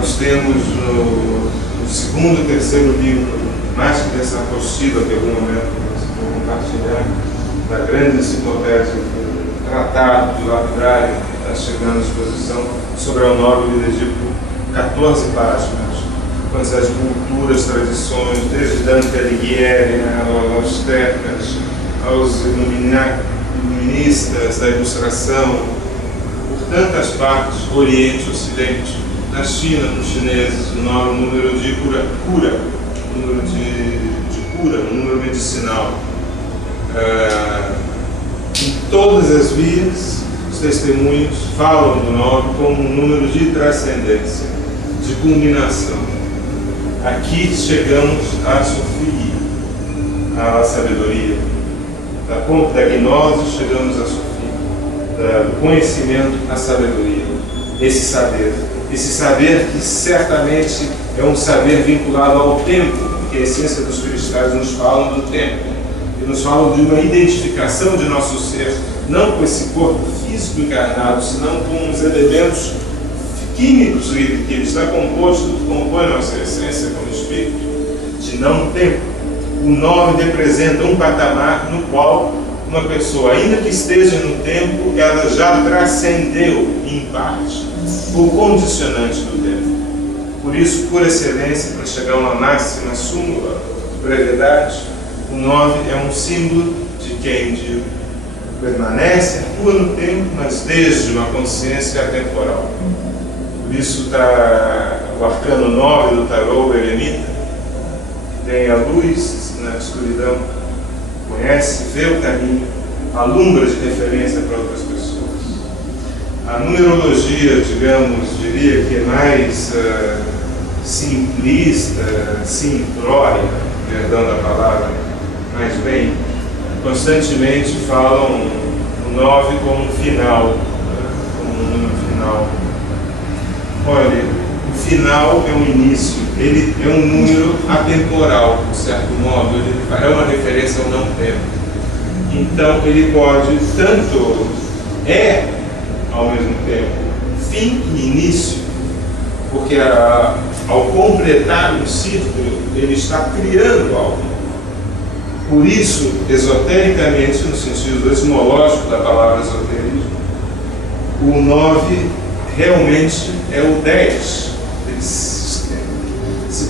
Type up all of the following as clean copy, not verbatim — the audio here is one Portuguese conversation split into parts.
nós temos no segundo e terceiro livro, mais que dessa apostila que em algum momento nós vamos compartilhar, da grande enciclopédia, tratado de Lapidrário, que está chegando à exposição, sobre a Honório de Egito, 14 páginas, com as culturas, tradições, desde Dante Alighieri aos Tecas, aos iluministas da ilustração, por tantas partes, Oriente, Ocidente, na China, nos chineses, o número de cura, número de cura, um número medicinal. Em todas as vias, os testemunhos falam do 9 como um número de transcendência, de culminação. Aqui chegamos à Sofia, à sabedoria. Da ponta da gnose chegamos à Sofia, do conhecimento à sabedoria. Esse saber que certamente é um saber vinculado ao tempo, porque a essência dos cristais nos falam do tempo. E nos falam de uma identificação de nosso ser, não com esse corpo físico encarnado, senão com os elementos químicos que ele está composto, que compõe a nossa essência como espírito, de não tempo. O 9 representa um patamar no qual uma pessoa, ainda que esteja no tempo, ela já transcendeu, em parte, o condicionante do tempo. Por isso, por excelência, para chegar a uma máxima súmula de brevidade, o 9 é um símbolo de quem permanece, atua no tempo, mas desde uma consciência atemporal. Por isso está o arcano 9 do tarô eremita, que tem a luz na escuridão, conhece, vê o caminho, alumbra de referência para outras pessoas. A numerologia, digamos, diria que é mais simplista, simplória, perdão da palavra, mas bem, constantemente falam o 9 como um final, como um número final. Olha, o final é um início, ele é um número atemporal, de certo modo, ele é uma referência ao não tempo. Então ele pode, tanto ao mesmo tempo, fim e início, porque ao completar um círculo, ele está criando algo. Por isso, esotericamente, no sentido etimológico da palavra esoterismo, o 9 realmente é o 10. Ele se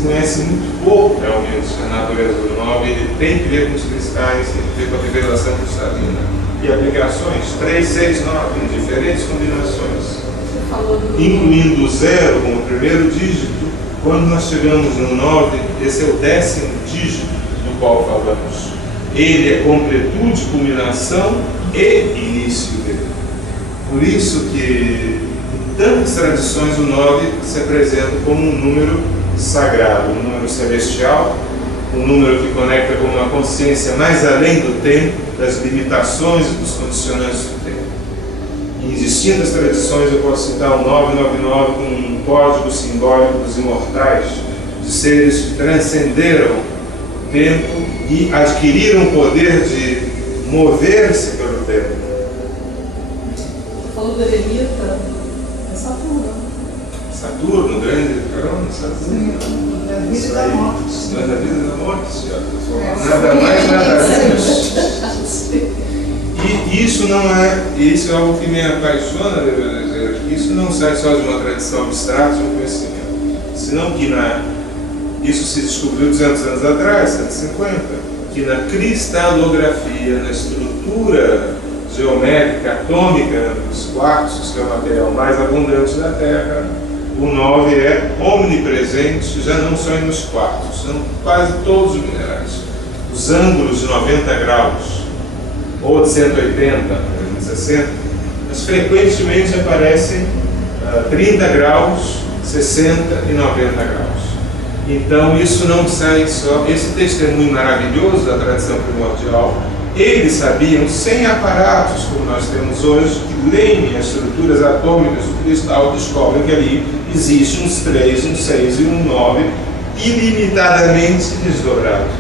conhece muito pouco realmente a natureza do 9, ele tem que ver com os cristais, tem que ver com a revelação cristalina. E aplicações 3, 6, 9, em diferentes combinações. Incluindo o 0 como primeiro dígito, quando nós chegamos no 9, esse é o 10º dígito do qual falamos. Ele é completude, culminação e início dele. Por isso que em tantas tradições o 9 se apresenta como um número sagrado, um número celestial, um número que conecta com uma consciência mais além do tempo, das limitações e dos condicionantes do tempo. Em distintas tradições eu posso citar o 999 como um código simbólico dos imortais, de seres que transcenderam o tempo e adquiriram o poder de mover-se pelo tempo. Você falou do eremita, é Saturno. Saturno, grande carona, Saturno. Da vida e da morte. Não é da vida e da morte, nada mais, nada menos. E isso é algo que me apaixona, devo dizer aqui, isso não sai só de uma tradição abstrata, de um conhecimento, senão que isso se descobriu 200 anos atrás, 150, que na cristalografia, na estrutura geométrica, atômica dos quartzos, que é o material mais abundante da Terra, o 9 é omnipresente, já não só nos quartos, são quase todos os minerais. Os ângulos de 90 graus, ou de 180, 360, mas frequentemente aparecem 30 graus, 60 e 90 graus. Então isso não sai só, esse testemunho maravilhoso da tradição primordial, eles sabiam, sem aparatos como nós temos hoje, que leem as estruturas atômicas do cristal, descobrem que ali existe uns 3, uns 6 e um 9 ilimitadamente desdobrados.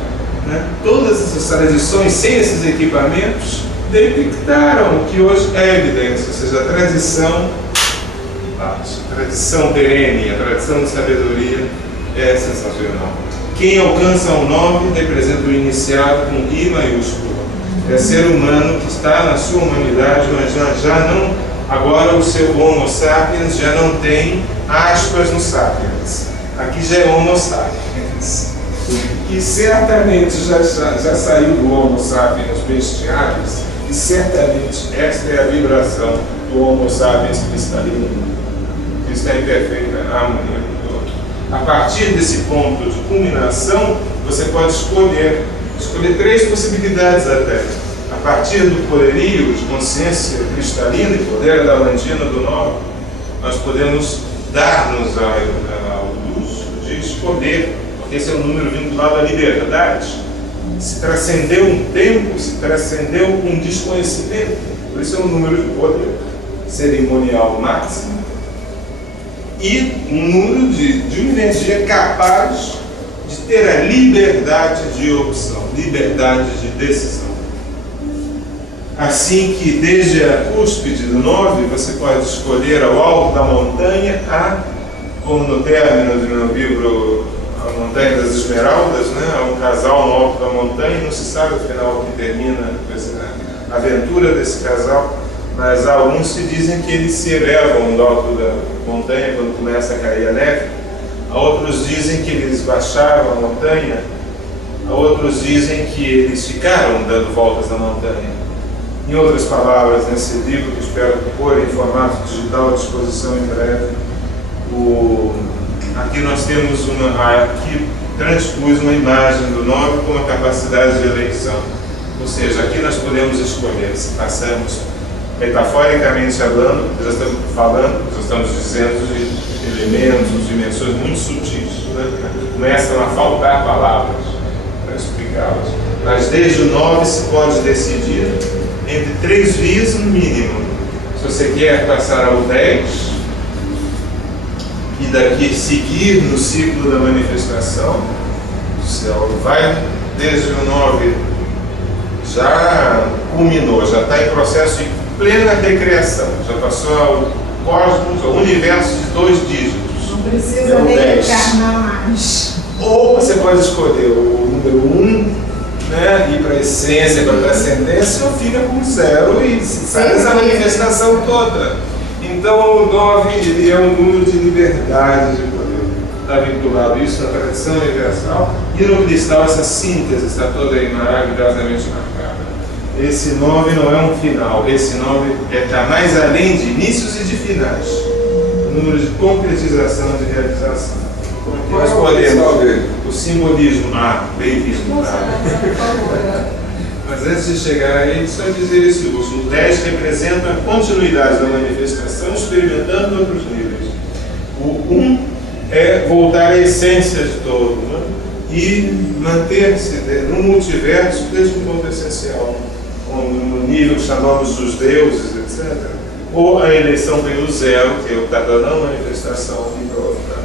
Né? Todas essas tradições, sem esses equipamentos, detectaram o que hoje é evidência, ou seja, a tradição bate. tradição perene, a tradição de sabedoria é sensacional. Quem alcança o 9 representa o iniciado com I maiúsculo. É ser humano que está na sua humanidade, mas já não, agora o seu Homo sapiens já não tem aspas no sapiens. Aqui já é Homo sapiens. E certamente já saiu do Homo sapiens bestialis, e certamente esta é a vibração do Homo sapiens cristalino, que está em perfeita harmonia com o todo. A partir desse ponto de culminação, você pode escolher 3 possibilidades até. A partir do poderio de consciência cristalina e poder adamantina do 9, nós podemos dar-nos ao luxo de escolher, porque esse é um número vinculado à liberdade. Se transcendeu um tempo, se transcendeu um desconhecimento. Por isso é um número de poder cerimonial máximo e um número de uma energia capaz de ter a liberdade de opção, liberdade de decisão. Assim que desde a cúspide do 9 você pode escolher ao alto da montanha como no término do meu livro A Montanha das Esmeraldas, né? Há um casal no alto da montanha e não se sabe afinal que termina a aventura desse casal, mas alguns que dizem que eles se elevam do alto da montanha quando começa a cair a neve, outros dizem que eles baixaram a montanha, outros dizem que eles ficaram dando voltas na montanha. Em outras palavras, nesse livro, que espero pôr em formato digital à disposição em breve, aqui nós temos aqui transpus uma imagem do 9 com uma capacidade de eleição. Ou seja, aqui nós podemos escolher se passamos, metaforicamente falando, já estamos dizendo de elementos, dimensões muito sutis, né? Começam a faltar palavras para explicá-las. Mas desde o 9 se pode decidir entre 3 vias no mínimo. Se você quer passar ao 10 e daqui seguir no ciclo da manifestação, o céu vai desde o 9, já culminou, já está em processo de plena recriação, já passou ao cosmos, ao universo de 2 dígitos. Não precisa reencarnar mais. Ou você pode escolher o número 1, né, ir para a essência, para a transcendência, ou fica com 0 e faz a manifestação toda. Então o 9 ele é um número de liberdade de poder. Está vinculado isso na tradição universal, e no cristal essa síntese está toda aí maravilhosamente marcada. Esse 9 não é um final, esse 9 está mais além de inícios e de finais. Um número de concretização, de realização. Nós podemos, o simbolismo, bem visto, mas antes de chegar a ele, só dizer esse uso. O 10 representa a continuidade da manifestação, experimentando outros níveis. O 1 é voltar à essência de todo, né? E manter-se no multiverso desde um ponto essencial, no nível que chamamos dos deuses, etc. Ou a eleição pelo 0, que é o que está dando a manifestação e outra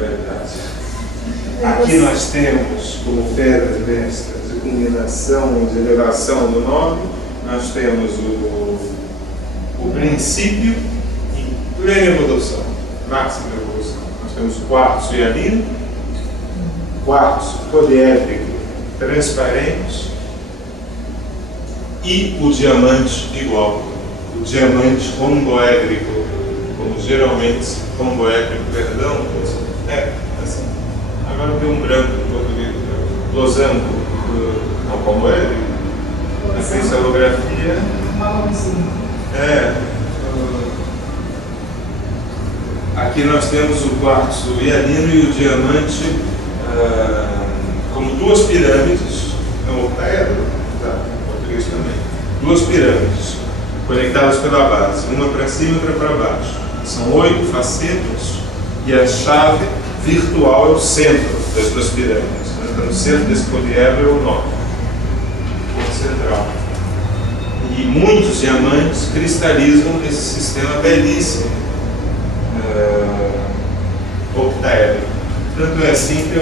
verdade. Aqui nós temos, como pedras mestras de culminação, de elevação do 9, nós temos o princípio em plena evolução, máxima evolução. Nós temos o quartzo hialino, quartzo poliédrico transparente e o diamante igual, o diamante romboédrico, como geralmente, perdão, assim, agora deu um branco em português, losango, não, romboédrico, na cristalografia, aqui nós temos o quartzo hialino e o diamante como 2 pirâmides, no octaedro, em português também, 2 pirâmides conectadas pela base, uma para cima e outra para baixo. São 8 facetas e a chave virtual é o centro das 2 pirâmides. Então, no centro desse poliedro é o 9, o ponto central. E muitos diamantes cristalizam esse sistema belíssimo octaédrico. Tanto é assim que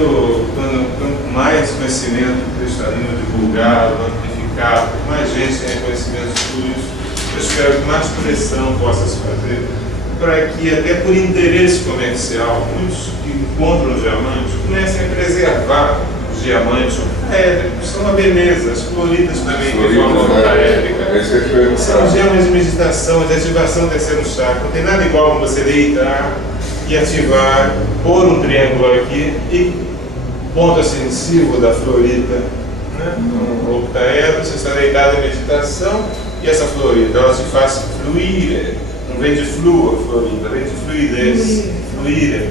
quanto mais conhecimento cristalino divulgado, amplificado, mais gente tem conhecimento de tudo isso, eu espero que mais pressão possa se fazer para que, até por interesse comercial, muitos que encontram os diamantes comecem a preservar os diamantes octaédricos. São uma beleza, as floridas também de forma octaédrica. São gemas de meditação, de ativação do terceiro chakra. Não tem nada igual como você deitar e ativar, pôr um triângulo aqui e ponto ascensivo da florida, né? Um octaedro, você está deitado em meditação e essa florida, ela se faz fluir. Não vem de flua, florida, vem de fluidez, fluir.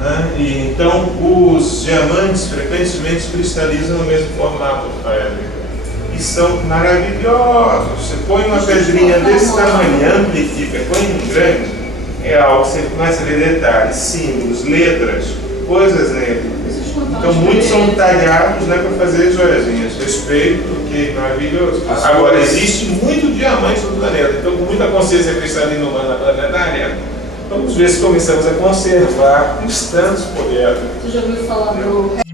Né? E então os diamantes frequentemente cristalizam no mesmo formato octaédrico. E são maravilhosos. Você põe uma pedrinha desse tamanho, amplifica, põe um grande, é algo que você começa a ver detalhes, símbolos, letras, coisas neles. Então muitos são talhados, né, para fazer joiazinhas. Respeito, porque é maravilhoso. Agora, existe muito diamante no planeta, então com muita consciência cristalina humana planetária, vamos ver se começamos a conservar os tantos poderes. Você já ouviu falar do